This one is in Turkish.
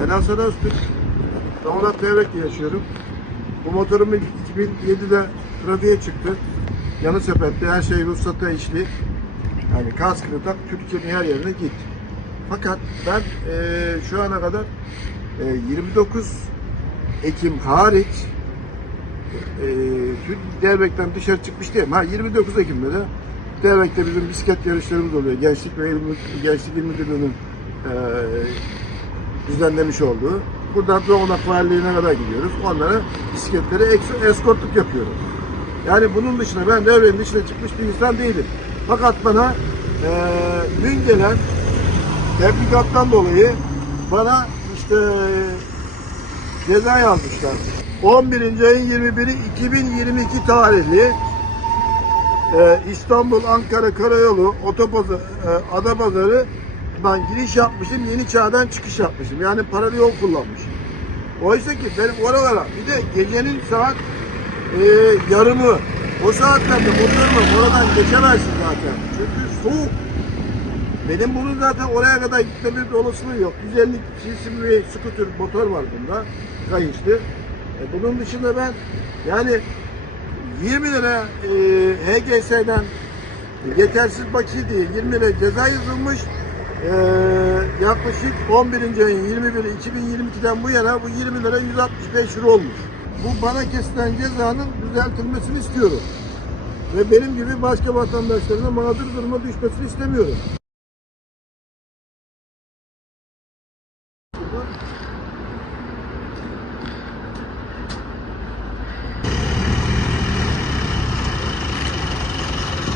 Ben Hasan Öztürk. Davlat Devrek'te yaşıyorum. Bu motorum 2007'de trafiğe çıktı. Yanı sepette her şey ruhsata işli. Yani kaskını tak Türkiye'nin her yerine git. Fakat ben eee, şu ana kadar eee, 29 Ekim hariç eee Türk Devrek'ten dışarı çıkmış değilim. Ha 29 Ekim'de de Devrek'te bizim bisiklet yarışlarımız oluyor. Gençlik ve Gençlik İl Müdürlüğü'nün eee düzenlemiş olduğu. Buradan Doğunak Valiliğine kadar gidiyoruz. Onlara bisikletleri eskortluk yapıyoruz. Yani bunun dışında ben devrenin dışına çıkmış bir insan değilim. Fakat bana eee dün gelen tebligattan dolayı bana işte ceza yazmışlar. 11. ayın 21'i 2022 tarihli e, İstanbul Ankara Karayolu Otopazarı e, Adapazarı ben giriş yapmışım, yeni çağdan çıkış yapmışım. Yani paralı yol kullanmışım. Oysa ki benim oralara bir de gecenin saat e, yarımı o saatlerde motorla oradan geçemezsin zaten. Çünkü soğuk. Benim bunun zaten oraya kadar gitmemin olasılığı yok. 150 cc bir scooter motor var bunda. Kayışlı. E, bunun dışında ben yani 20 lira e, HGS'den yetersiz bakiye diye 20 lira ceza yazılmış e, yaklaşık 11. ayın 21 2022'den bu yana bu 20 lira 165 lira olmuş. Bu bana kesilen cezanın düzeltilmesini istiyorum. Ve benim gibi başka vatandaşlarına mağdur duruma düşmesini istemiyorum.